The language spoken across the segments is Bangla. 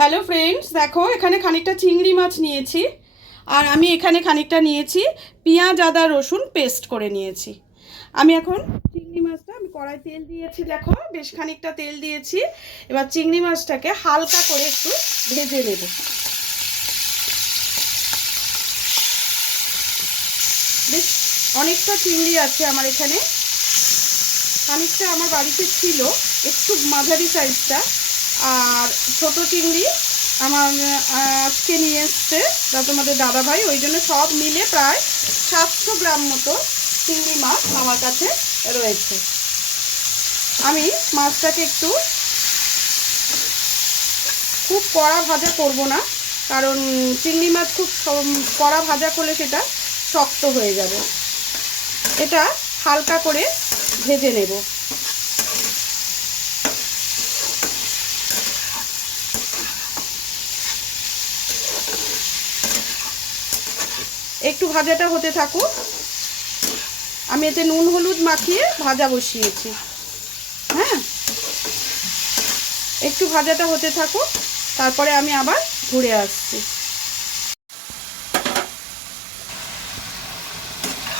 হ্যালো ফ্রেন্ডস, দেখো এখানে খানিকটা চিংড়ি মাছ নিয়েছি আর আমি এখানে খানিকটা নিয়েছি পেঁয়াজ আদা রসুন পেস্ট করে নিয়েছি। আমি এখন চিংড়ি মাছটা আমি কড়াই তেল দিয়েছি, দেখো বেশ খানিকটা তেল দিয়েছি। এবার চিংড়ি মাছটাকে হালকা করে একটু ভেজে নেব। বেশ অনেকটা চিংড়ি আছে আমার এখানে, খানিকটা আমার বাড়িতে ছিল, একটু মাঝারি সাইজটা, আর ছোট চিংড়ি আমার আজকে নিয়ে এসছে তোমাদের দাদাভাই, ওই জন্য সব মিলে প্রায় 700 গ্রাম মতো চিংড়ি মাছ আমার কাছে রয়েছে। আমি মাছটাকে একটু খুব কড়া ভাজা করব না, কারণ চিংড়ি মাছ খুব কড়া ভাজা করলে সেটা শক্ত হয়ে যাবে। এটা হালকা করে ভেজে নেব। একটু ভাজাটা হতে থাকুক। আমি এতে নুন হলুদ মাখিয়ে ভাজা বসিয়েছি। হ্যাঁ, একটু ভাজাটা হতে থাকুক, তারপরে আমি আবার ঘুরে আসছি।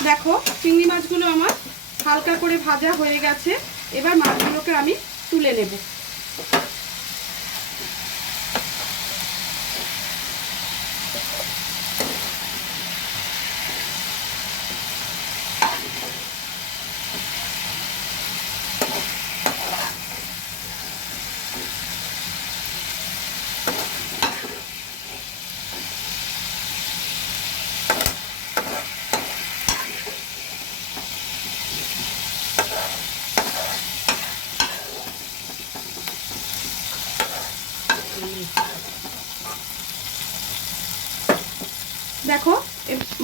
দেখো চিংড়ি মাছগুলো আমার হালকা করে ভাজা হয়ে গেছে। এবার মাছগুলোকে আমি তুলে নেব। দেখো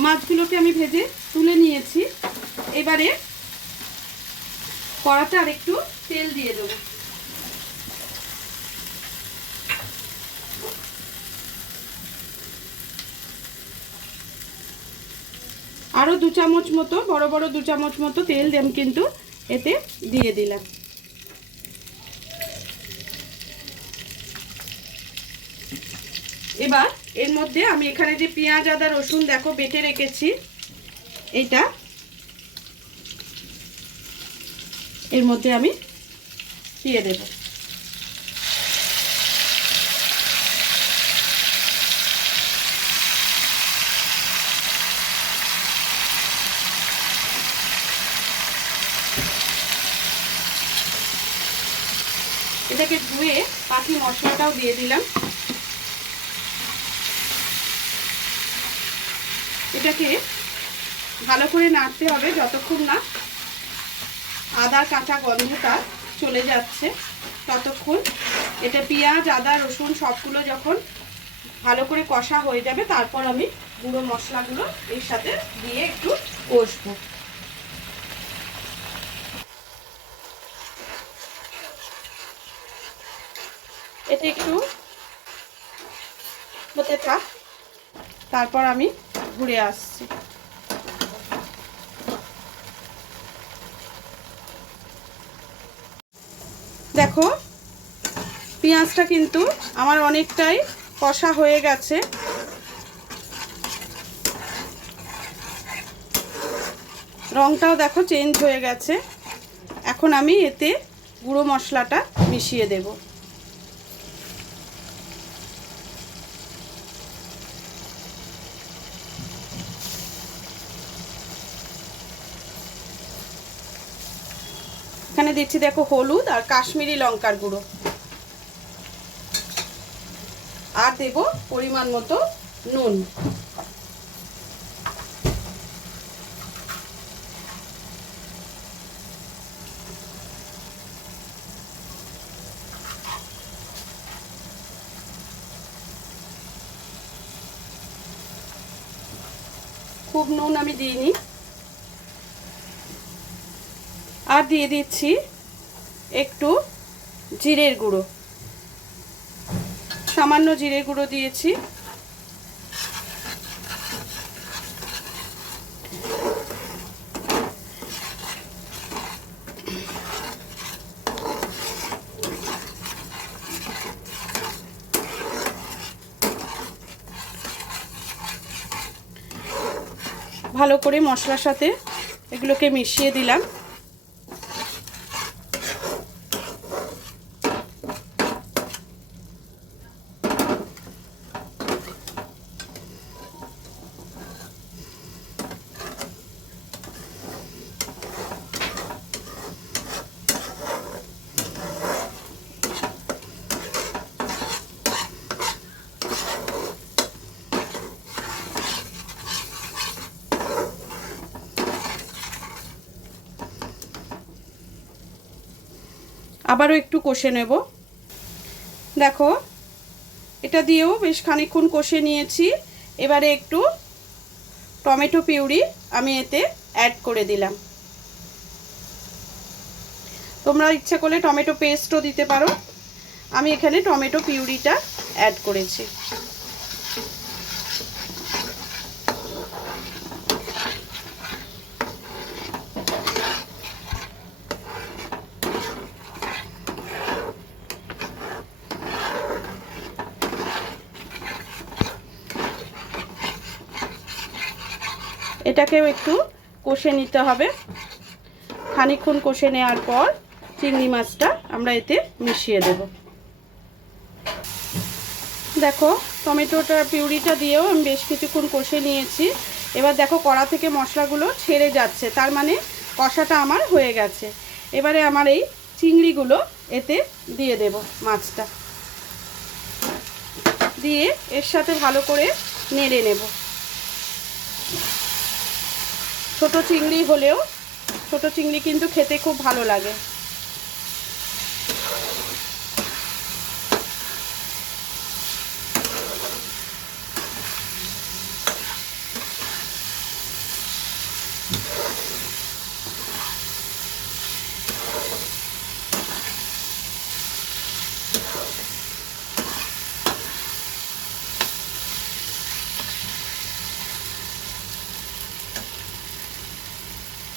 মাছগুলোকে আমি ভেজে তুলে নিয়েছি। এবারে কড়াতে আর একটু তেল দিয়ে দেবো। আরও 2 চামচ মতো, বড় বড় 2 চামচ মতো তেল আমি কিন্তু এতে দিয়ে দিলাম। এবার এর মধ্যে আমি এখানে যে পেঁয়াজ আদা রসুন দেখো বেটে রেখেছি, এটা এর মধ্যে আমি দিয়ে দেব। এটাকে ধুয়ে বাকি মশলাটাও দিয়ে দিলাম। এটাকে ভালো করে নাড়তে হবে যতক্ষণ না আদার কাঁচা গন্ধটা চলে যাচ্ছে ততক্ষণ। এটা পেঁয়াজ আদা রসুন সবগুলো যখন ভালো করে কষা হয়ে যাবে, তারপর আমি গুঁড়ো মশলাগুলো এর সাথে দিয়ে একটু কষবো। এটা একটু হতে থাক, তারপর আমি ঘুরে আসছি। দেখো পেঁয়াজটা কিন্তু আমার অনেকটাই কষা হয়ে গেছে। রংটাও দেখো চেঞ্জ হয়ে গেছে। এখন আমি এতে গুঁড়ো মশলাটা মিশিয়ে দেব। এখানে দিচ্ছি দেখো হলুদ আর কাশ্মীরি লঙ্কার গুঁড়ো, আর দেব পরিমাণ মতো নুন। খুব নুন আমি দিইনি। আর দিয়ে দিচ্ছি একটু জিরের গুঁড়ো, সামান্য জিরে গুঁড়ো দিয়েছি। ভালো করে মশলার সাথে এগুলোকে মিশিয়ে দিলাম। আবারও একটু কষে নেব। দেখো এটা দিয়েও বেশ খানিকক্ষণ কষে নিয়েছি। এবারে একটু টমেটো পিউরি আমি এতে অ্যাড করে দিলাম। তোমরা ইচ্ছা করলে টমেটো পেস্টও দিতে পারো, আমি এখানে টমেটো পিউরিটা অ্যাড করেছি। এটাকেও একটু কষে নিতে হবে। খানিকক্ষণ কষে নেওয়ার পর চিংড়ি মাছটা আমরা এতে মিশিয়ে দেব। দেখো টমেটোটা পিউরিটা দিয়েও আমি বেশ কিছুক্ষণ কষে নিয়েছি। এবার দেখো কড়া থেকে মশলাগুলো ছেড়ে যাচ্ছে, তার মানে কষাটা আমার হয়ে গেছে। এবারে আমার এই চিংড়িগুলো এতে দিয়ে দেব, মাছটা দিয়ে এর সাথে ভালো করে নেড়ে নেব। ছোট চিংড়ি হলেও, ছোট চিংড়ি কিন্তু খেতে খুব ভালো লাগে।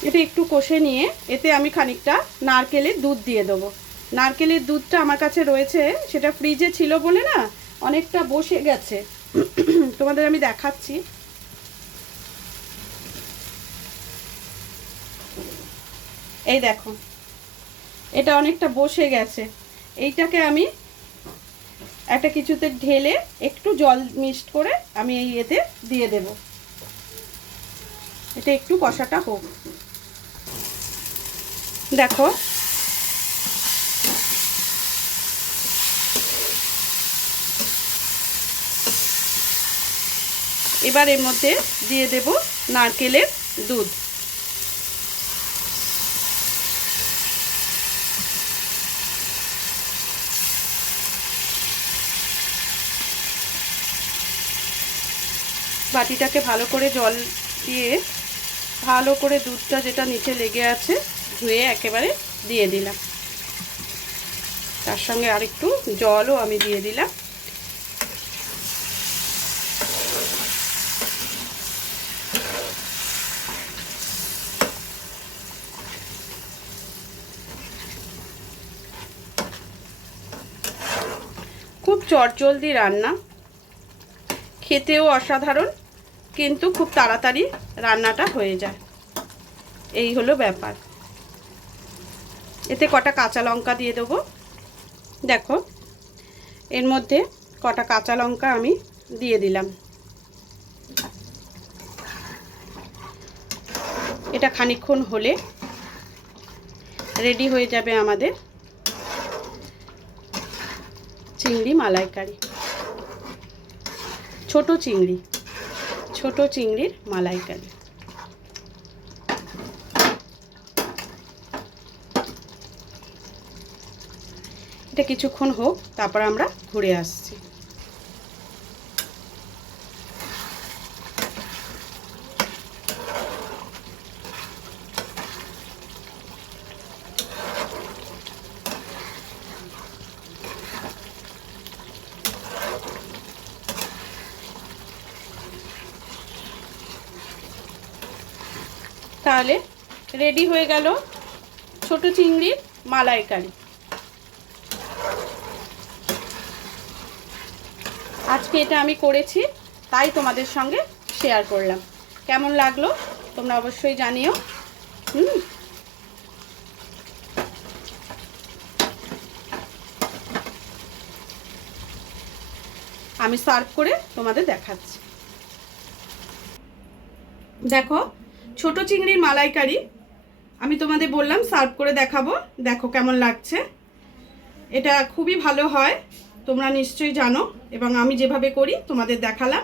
এটা একটু কষে নিয়ে এতে আমি খানিকটা নারকেলের দুধ দিয়ে দেবো। নারকেলের দুধটা আমার কাছে রয়েছে, সেটা ফ্রিজে ছিল বলে না অনেকটা বসে গেছে। তোমাদের আমি দেখাচ্ছি। এই দেখো এটা অনেকটা বসে গেছে। এইটাকে আমি একটা কিছুতে ঢেলে একটু জল মিক্সড করে আমি এই এতে দিয়ে দেব। এটা একটু কষাটা হোক। দেখো এবার এর মধ্যে দিয়ে দেব নারকেলের দুধ। বাটিটাকে ভালো করে জল দিয়ে ভালো করে দুধটা যেটা নিচে লেগে আছে ধুয়ে একেবারে দিয়ে দিলাম। তার সঙ্গে আরেকটু জলও আমি দিয়ে দিলাম। খুব চটজলদি রান্না, খেতেও অসাধারণ, কিন্তু খুব তাড়াতাড়ি রান্নাটা হয়ে যায়। এই হলো ব্যাপার। এতে কটা কাঁচা লঙ্কা দিয়ে দেবো। দেখো এর মধ্যে কটা কাঁচা লঙ্কা আমি দিয়ে দিলাম। এটা খানিকক্ষণ হলে রেডি হয়ে যাবে আমাদের চিংড়ি মালাইকারি। ছোট চিংড়ির মালাইকারি। এটা কিছুক্ষণ হোক, তারপর আমরা ঘুরে আসছি। তাহলে রেডি হয়ে গেল ছোট চিংড়ির মালাইকারি। আজকে এটা আমি করেছি, তাই তোমাদের সঙ্গে শেয়ার করলাম। কেমন লাগলো তোমরা অবশ্যই জানিও। আমি সার্ভ করে তোমাদের দেখাচ্ছি। দেখো ছোট চিংড়ির মালাইকারি আমি তোমাদের বললাম সার্ভ করে দেখাবো, দেখো কেমন লাগছে। এটা খুবই ভালো হয়, তোমরা নিশ্চয়ই জানো, এবং আমি যেভাবে করি তোমাদের দেখালাম।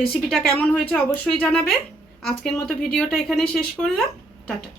রেসিপিটা কেমন হয়েছে অবশ্যই জানাবে। আজকের মতো ভিডিওটা এখানে শেষ করলাম, টাটা।